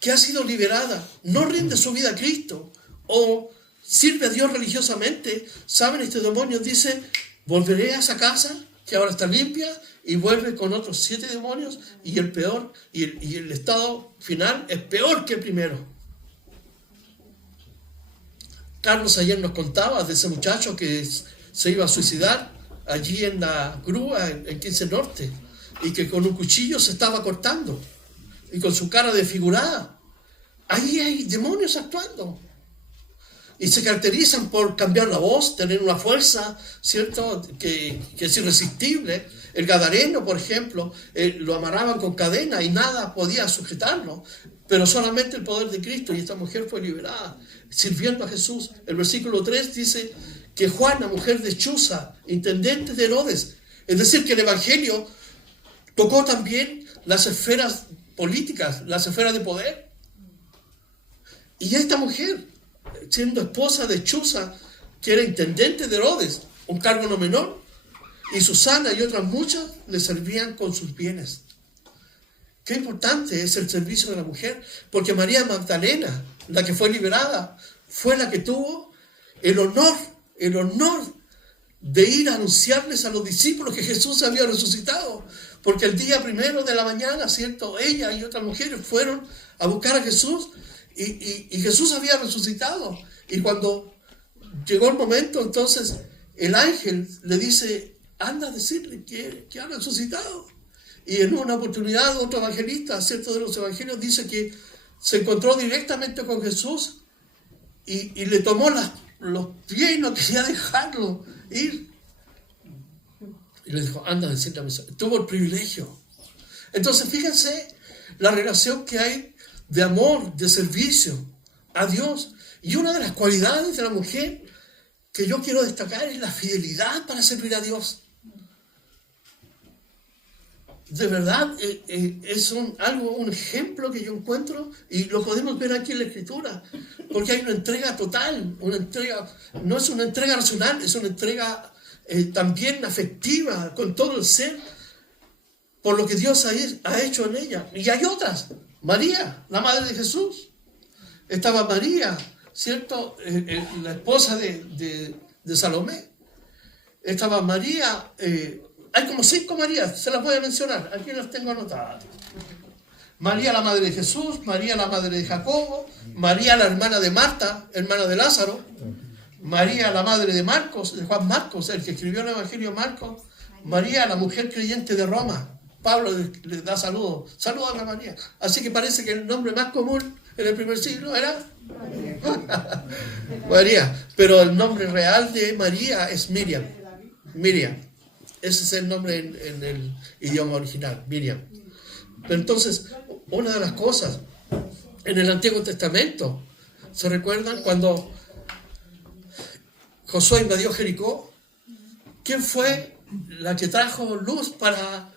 que ha sido liberada no rinde su vida a Cristo o sirve a Dios religiosamente, ¿saben? Este demonio dice, volveré a esa casa que ahora está limpia, y vuelve con otros 7 demonios, y el peor, y el estado final es peor que el primero. Carlos ayer nos contaba de ese muchacho que se iba a suicidar allí en la grúa en 15 Norte, y que con un cuchillo se estaba cortando, y con su cara desfigurada. Ahí hay demonios actuando. Y se caracterizan por cambiar la voz, tener una fuerza, ¿cierto?, que es irresistible. El gadareno, por ejemplo, lo amarraban con cadena y nada podía sujetarlo, pero solamente el poder de Cristo, y esta mujer fue liberada, sirviendo a Jesús. El versículo 3 dice que Juana, mujer de Chuza, intendente de Herodes, es decir, que el Evangelio tocó también las esferas políticas, las esferas de poder. Y esta mujer, siendo esposa de Chuza, que era intendente de Herodes, un cargo no menor, y Susana y otras muchas le servían con sus bienes. Qué importante es el servicio de la mujer, porque María Magdalena, la que fue liberada, fue la que tuvo el honor de ir a anunciarles a los discípulos que Jesús había resucitado, porque el día 1 de la mañana, ¿cierto?, ella y otras mujeres fueron a buscar a Jesús, y Jesús había resucitado. Y cuando llegó el momento, entonces el ángel le dice, anda a decirle que ha resucitado. Y en una oportunidad otro evangelista, ¿cierto?, de los evangelios, dice que se encontró directamente con Jesús y le tomó los pies y no quería dejarlo ir. Y le dijo, anda a decirle a mi Señor. Tuvo el privilegio. Entonces fíjense la relación que hay de amor, de servicio a Dios. Y una de las cualidades de la mujer que yo quiero destacar es la fidelidad para servir a Dios. De verdad, es un ejemplo que yo encuentro, y lo podemos ver aquí en la Escritura, porque hay una entrega total, no es una entrega racional, es una entrega también afectiva, con todo el ser, por lo que Dios ha hecho en ella. Y hay otras. María, la madre de Jesús. Estaba María, ¿cierto?, la esposa de Salomé. Estaba María, hay como 5 Marías, se las voy a mencionar, aquí las tengo anotadas. María, la madre de Jesús, María, la madre de Jacobo, María, la hermana de Marta, hermana de Lázaro, María, la madre de Marcos, de Juan Marcos, el que escribió el Evangelio Marcos, María, la mujer creyente de Roma. Pablo le da saludos. Salúdame a María. Así que parece que el nombre más común en el primer siglo era María. Pero el nombre real de María es Miriam. Miriam. Ese es el nombre en el idioma original, Miriam. Pero entonces, una de las cosas, en el Antiguo Testamento, ¿se recuerdan cuando Josué invadió Jericó? ¿Quién fue la que trajo luz para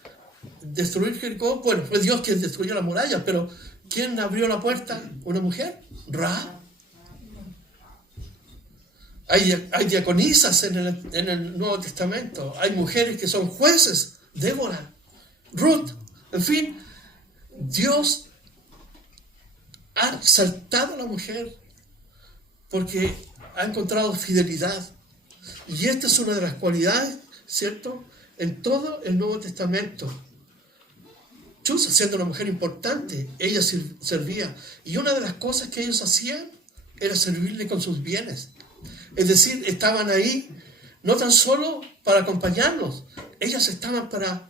destruir Jericó? Bueno, fue Dios quien destruyó la muralla, pero ¿quién abrió la puerta? Una mujer, Rahab. Hay diaconisas en el Nuevo Testamento, hay mujeres que son jueces, Débora, Ruth, en fin, Dios ha exaltado a la mujer porque ha encontrado fidelidad, y esta es una de las cualidades, ¿cierto?, en todo el Nuevo Testamento. Chuza, siendo una mujer importante, ella servía, y una de las cosas que ellos hacían era servirle con sus bienes. Es decir, estaban ahí no tan solo para acompañarlos, ellas estaban para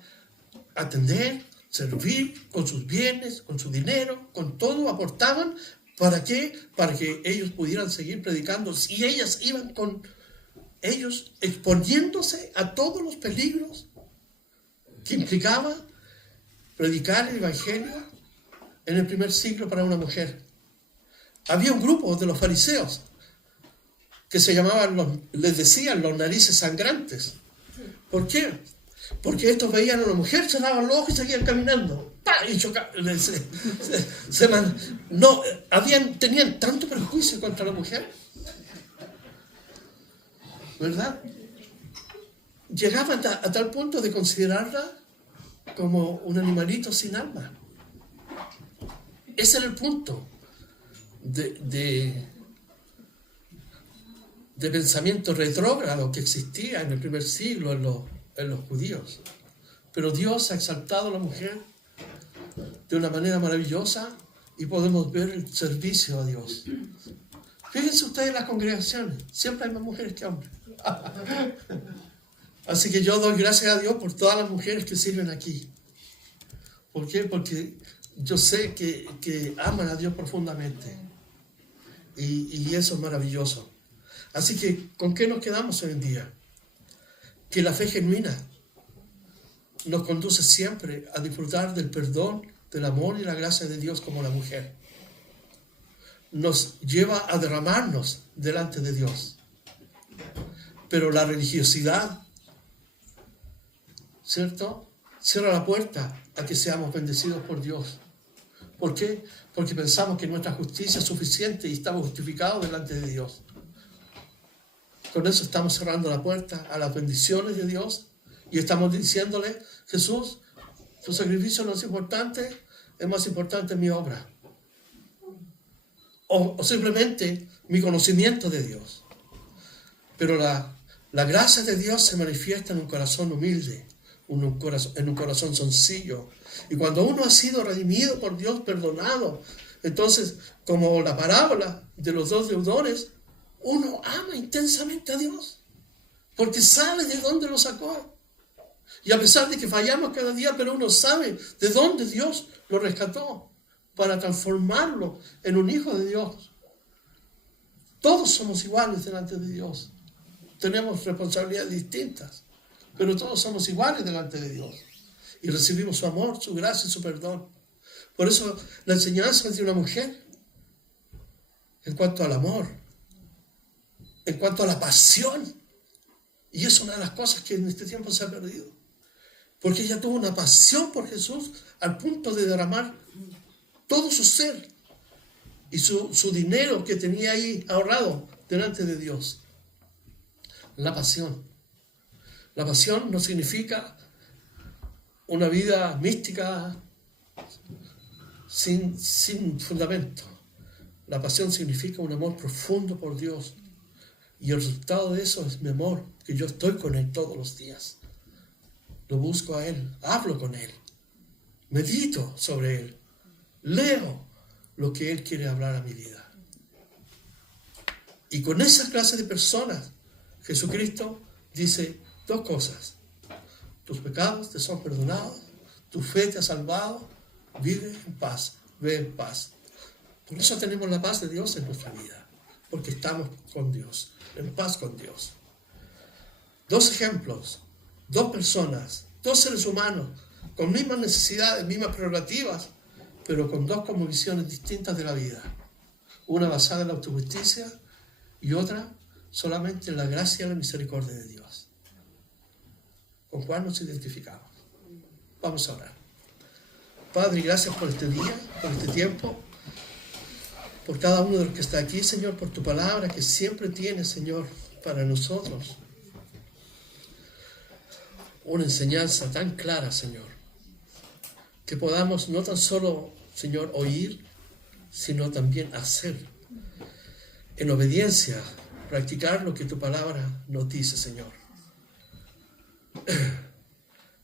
atender, servir con sus bienes, con su dinero, con todo aportaban. ¿Para qué? Para que ellos pudieran seguir predicando, y ellas iban con ellos exponiéndose a todos los peligros que implicaba predicar el Evangelio en el primer siglo para una mujer. Había un grupo de los fariseos que se llamaban, les decían los narices sangrantes. ¿Por qué? Porque estos veían a una mujer, cerraban los ojos y seguían caminando. ¡Pah! Y chocaban. Tenían tanto prejuicio contra la mujer, ¿verdad? llegaban a tal punto de considerarla como un animalito sin alma. Ese era el punto de pensamiento retrógrado que existía en el primer siglo en los judíos. Pero Dios ha exaltado a la mujer de una manera maravillosa y podemos ver el servicio a Dios. Fíjense ustedes en las congregaciones, siempre hay más mujeres que hombres. Así que yo doy gracias a Dios por todas las mujeres que sirven aquí. ¿Por qué? Porque yo sé que aman a Dios profundamente. Y eso es maravilloso. Así que, ¿con qué nos quedamos hoy en día? Que la fe genuina nos conduce siempre a disfrutar del perdón, del amor y la gracia de Dios como la mujer. Nos lleva a derramarnos delante de Dios. Pero la religiosidad, ¿cierto?, cierra la puerta a que seamos bendecidos por Dios. ¿Por qué? Porque pensamos que nuestra justicia es suficiente y estamos justificados delante de Dios. Con eso estamos cerrando la puerta a las bendiciones de Dios y estamos diciéndole: Jesús, tu sacrificio no es importante, es más importante mi obra. O simplemente mi conocimiento de Dios. Pero la gracia de Dios se manifiesta en un corazón humilde, en un corazón sencillo. Y cuando uno ha sido redimido por Dios, perdonado, entonces, como la parábola de los dos deudores, uno ama intensamente a Dios, porque sabe de dónde lo sacó. Y a pesar de que fallamos cada día, pero uno sabe de dónde Dios lo rescató para transformarlo en un hijo de Dios. Todos somos iguales delante de Dios. Tenemos responsabilidades distintas, pero todos somos iguales delante de Dios. Y recibimos su amor, su gracia y su perdón. Por eso la enseñanza de una mujer, en cuanto al amor, en cuanto a la pasión, y es una de las cosas que en este tiempo se ha perdido. Porque ella tuvo una pasión por Jesús al punto de derramar todo su ser y su dinero que tenía ahí ahorrado delante de Dios. La pasión. La pasión no significa una vida mística sin fundamento. La pasión significa un amor profundo por Dios. Y el resultado de eso es mi amor, que yo estoy con Él todos los días. Lo busco a Él, hablo con Él, medito sobre Él, leo lo que Él quiere hablar a mi vida. Y con esa clase de personas, Jesucristo dice dos cosas: tus pecados te son perdonados, tu fe te ha salvado, vive en paz, ve en paz. Por eso tenemos la paz de Dios en nuestra vida, porque estamos con Dios, en paz con Dios. Dos ejemplos, dos personas, dos seres humanos, con mismas necesidades, mismas prerrogativas, pero con dos visiones distintas de la vida. Una basada en la autojusticia y otra solamente en la gracia y la misericordia de Dios. ¿Con cuál nos identificamos? Vamos a orar. Padre, gracias por este día, por este tiempo, por cada uno de los que está aquí, Señor, por tu palabra que siempre tienes, Señor, para nosotros. Una enseñanza tan clara, Señor, que podamos no tan solo, Señor, oír, sino también hacer, en obediencia, practicar lo que tu palabra nos dice, Señor.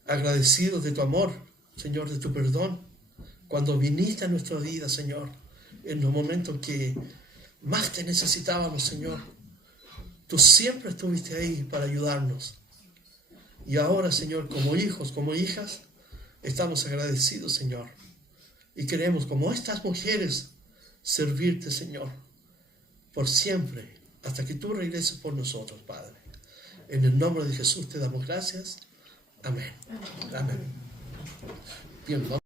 Agradecidos de tu amor, Señor, de tu perdón, cuando viniste a nuestra vida, Señor, en los momentos que más te necesitábamos, Señor. Tú siempre estuviste ahí para ayudarnos. Y ahora, Señor, como hijos, como hijas, estamos agradecidos, Señor. Y queremos, como estas mujeres, servirte, Señor, por siempre, hasta que tú regreses por nosotros, Padre. En el nombre de Jesús te damos gracias. Amén. Amén. Bien, vamos.